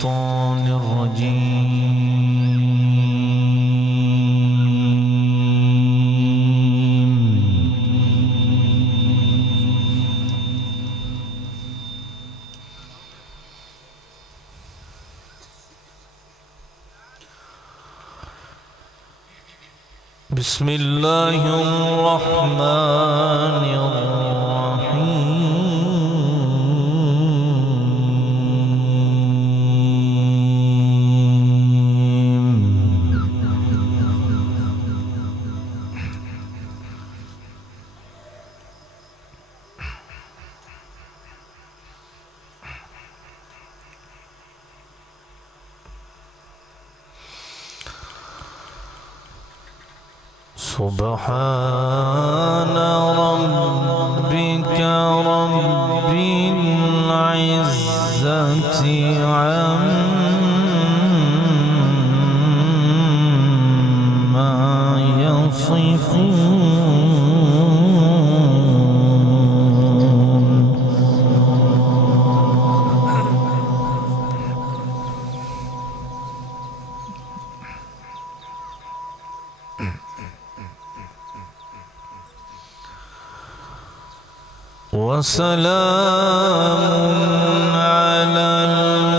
الشيطان الرجيم. بسم الله الرحمن الرحيم. سبحان ربك رب العزة عما يصفون. وسلام على المرسلين.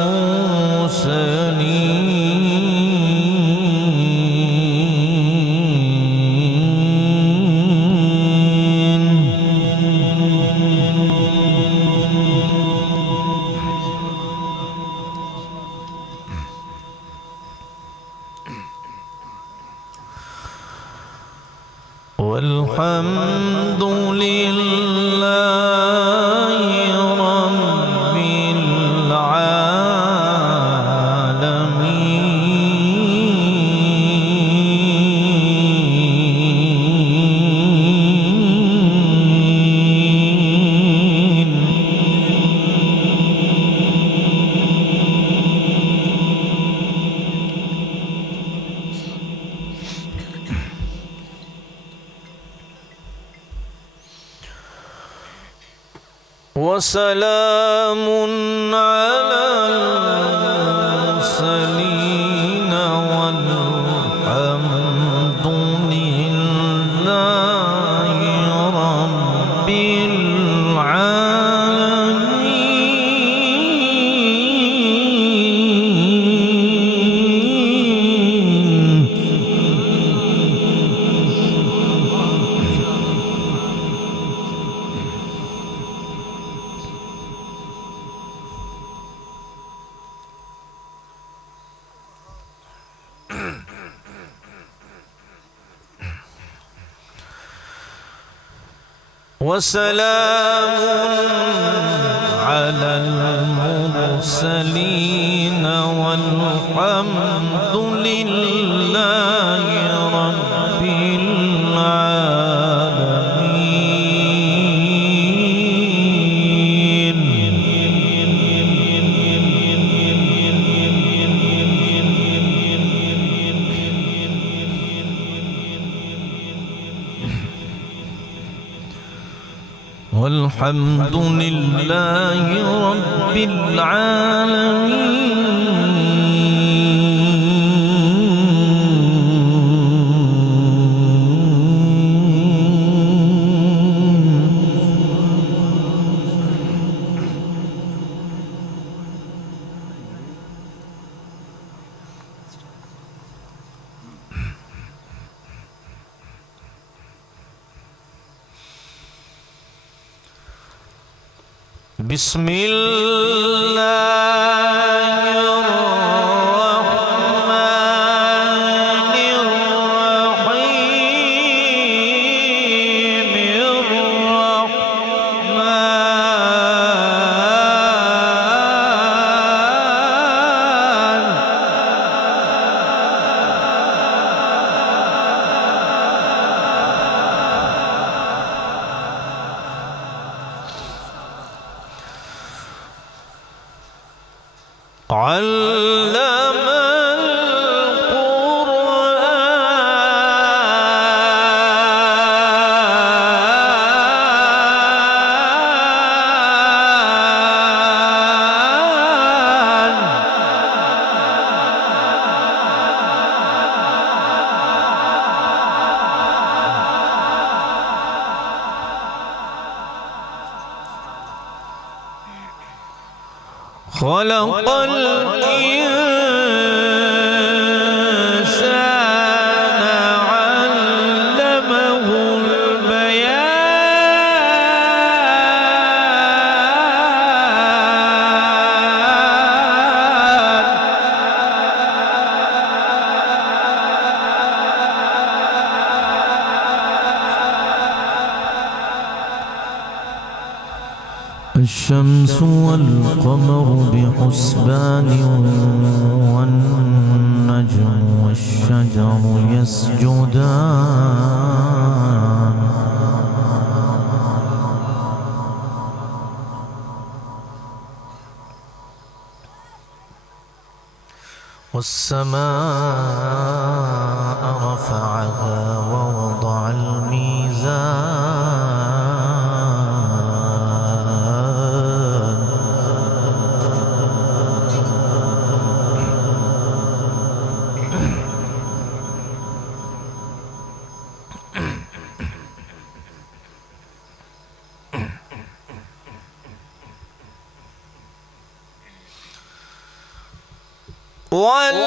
والحمد لله رب العالمين. وسلام على المرسلين والحمد لله رب العالمين. وسلام على المرسلين والحمد لله رب العالمين. والحمد لله رب العالمين. بسم الله الرحمن الرحيم. علم القرآن خلق الإنسان علمه الشمس والقمر بحسبان والنجم والشجر يسجدان والسماء رفعها ووضع الميزان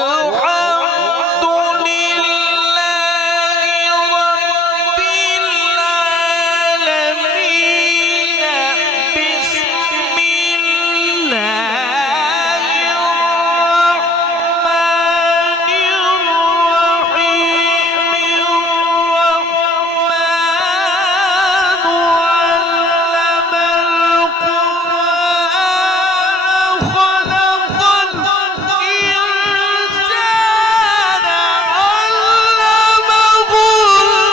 والحمد لله رب العالمين بسم الله الرحمن الرحيم الرحمن علم القرآن خلق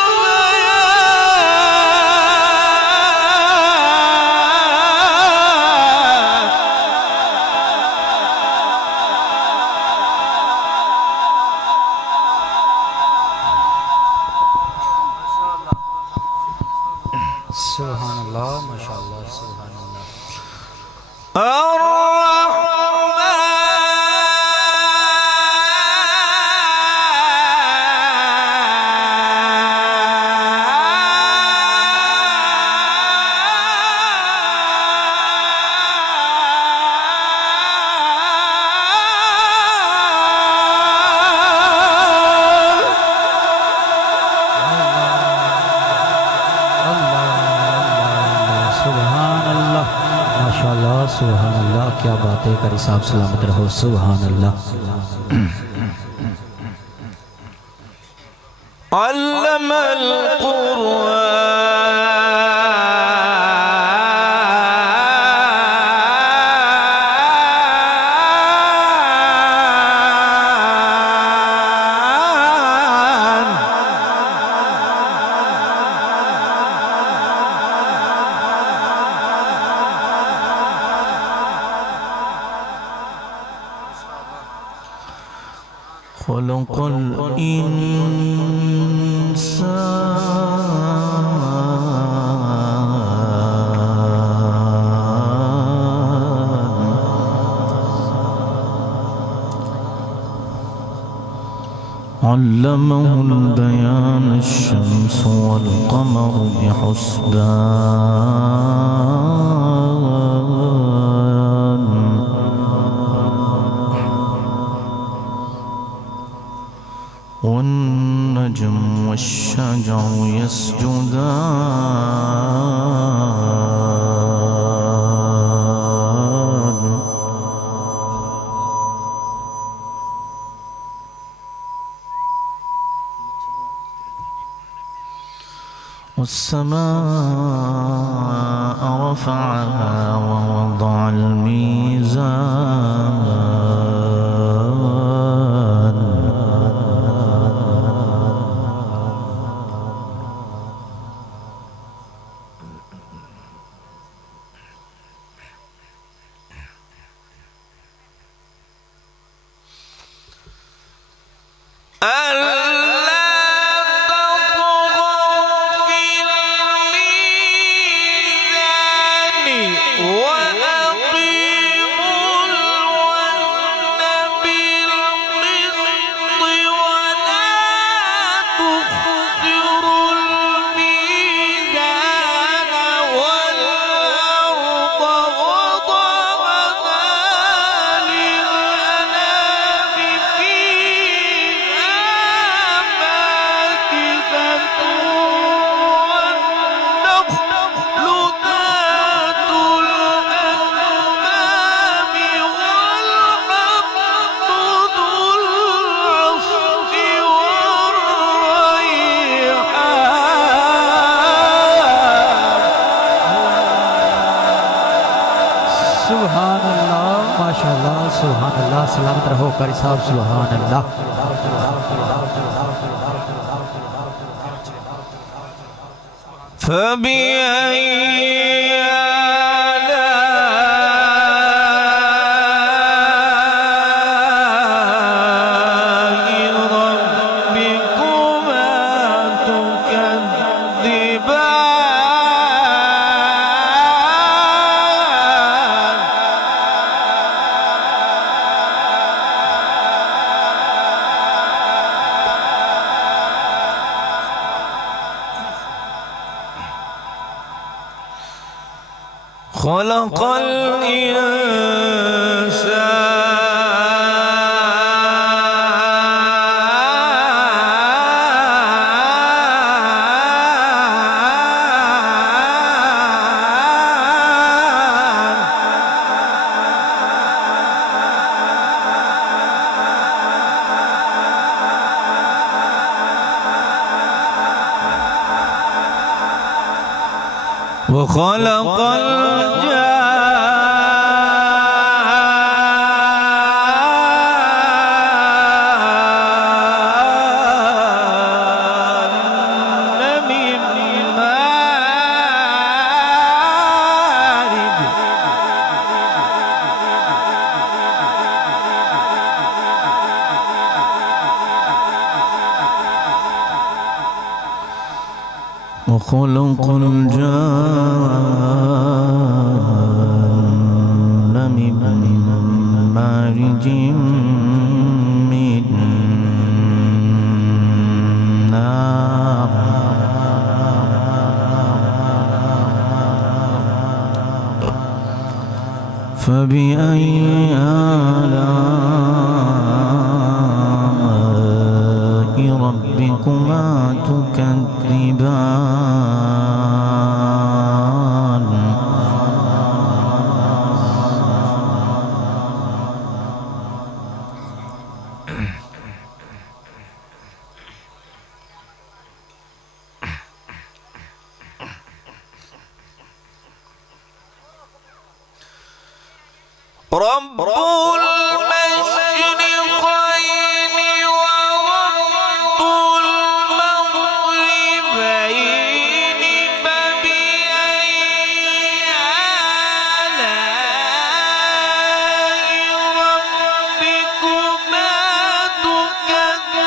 سبحان الله ما شاء الله سبحان الله सुभान अल्लाह। क्या बातें करी साहब, सलामत रहो। सुभान अल्लाह। अल्लमल خلق الإنسان علمه البيان الشمس والقمر بحسبان والنجم والشجر يسجدان والسماء رفعها ووضع الميزان ألا تطغوا في الميزان सुभान अल्लाह माशाअल्लाह सुभान अल्लाह सलामत रहो कारी साहब सुभान अल्लाह فبأي خلق وخلق الجان من مارج وخلق الجان من مارج من نار فبأي آلاء ربكما تكذبان رب المشرقين ورب المغربين فبأي آلاء ربكما تكذبان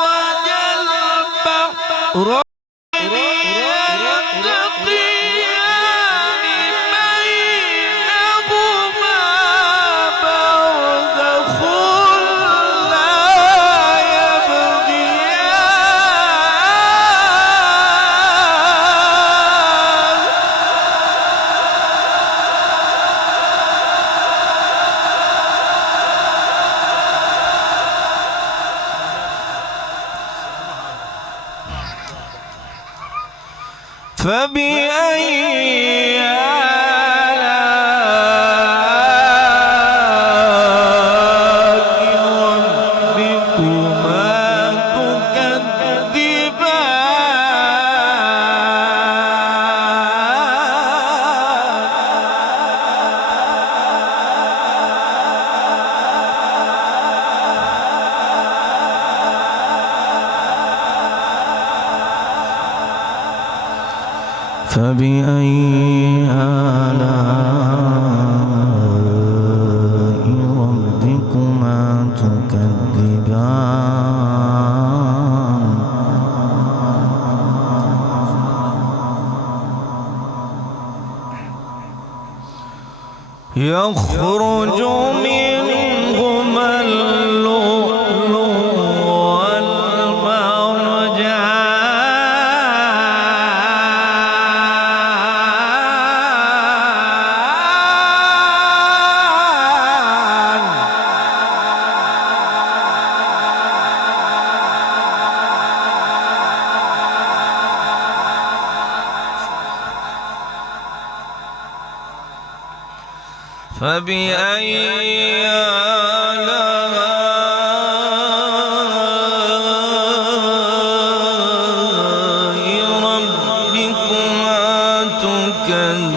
مرج البحر فبأي آلاء ربكما تكذبان فبأي آلاء ربكما تكذبان يخرج منهما اللؤلؤ فبأي آلاء ربكما تكذبان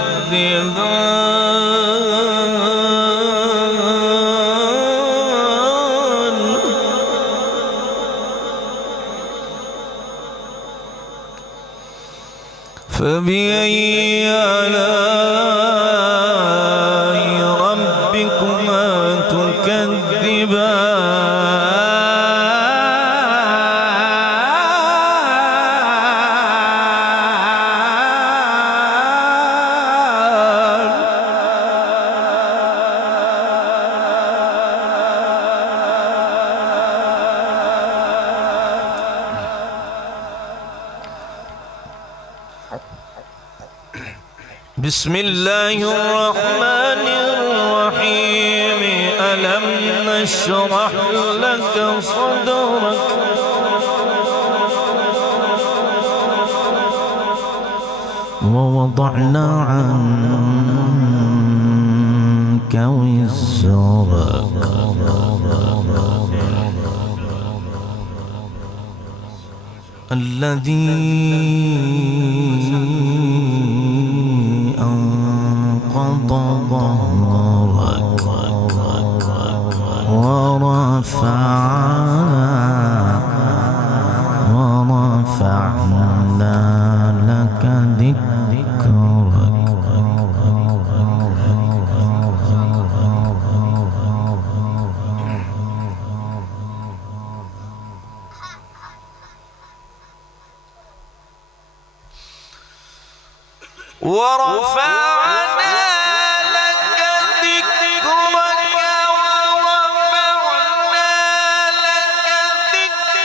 فبأي آلاء ربكما بسم الله الرحمن الرحيم ألم نشرح لك صدرك ووضعنا عنك وزرك الذي أنقض ظهرك ورفعنا لك ذكرك ورفعنا لك ذكرك ورفعنا لك ذكرك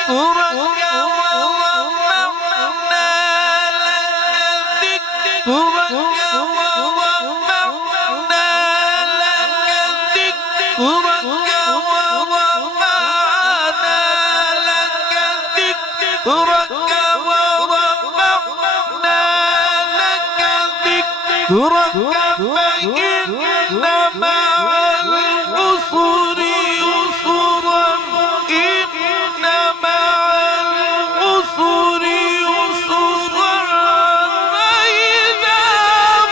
ورفعنا لك ذكرك ورفعنا لك ذكرك ورفعنا لك ذكرك فإن مع العسر يسرا إن مع العسر يسرا فإذا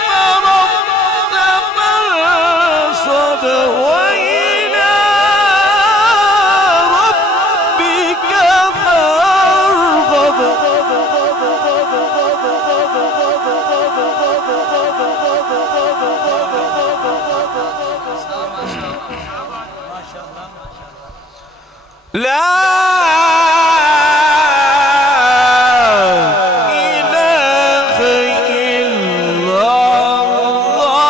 فرغت فانصب وإلى ربك فارغب لا إله إلا الله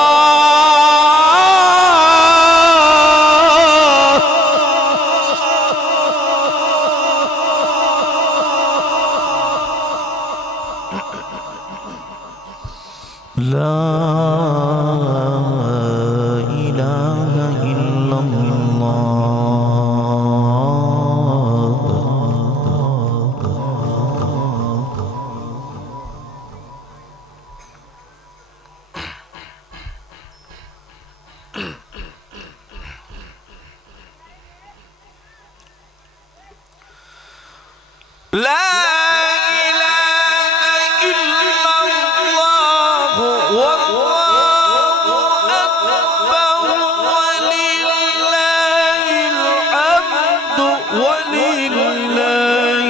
لا إله إلا الله لا إله إلا الله والله أكبر ولله الحمد ولله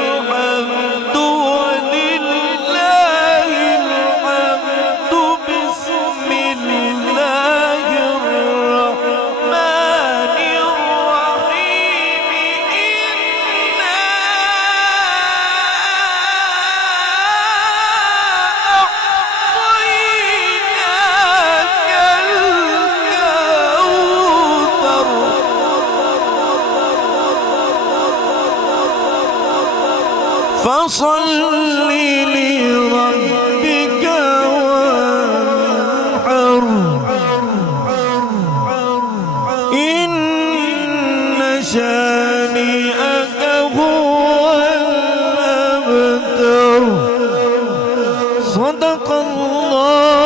الحمد ولله الحمد بسم الله الرحمن الرحيم إنا أعطيناك الكوثر فصل لربك وانحر إن شانئك هو الأبتر صدق الله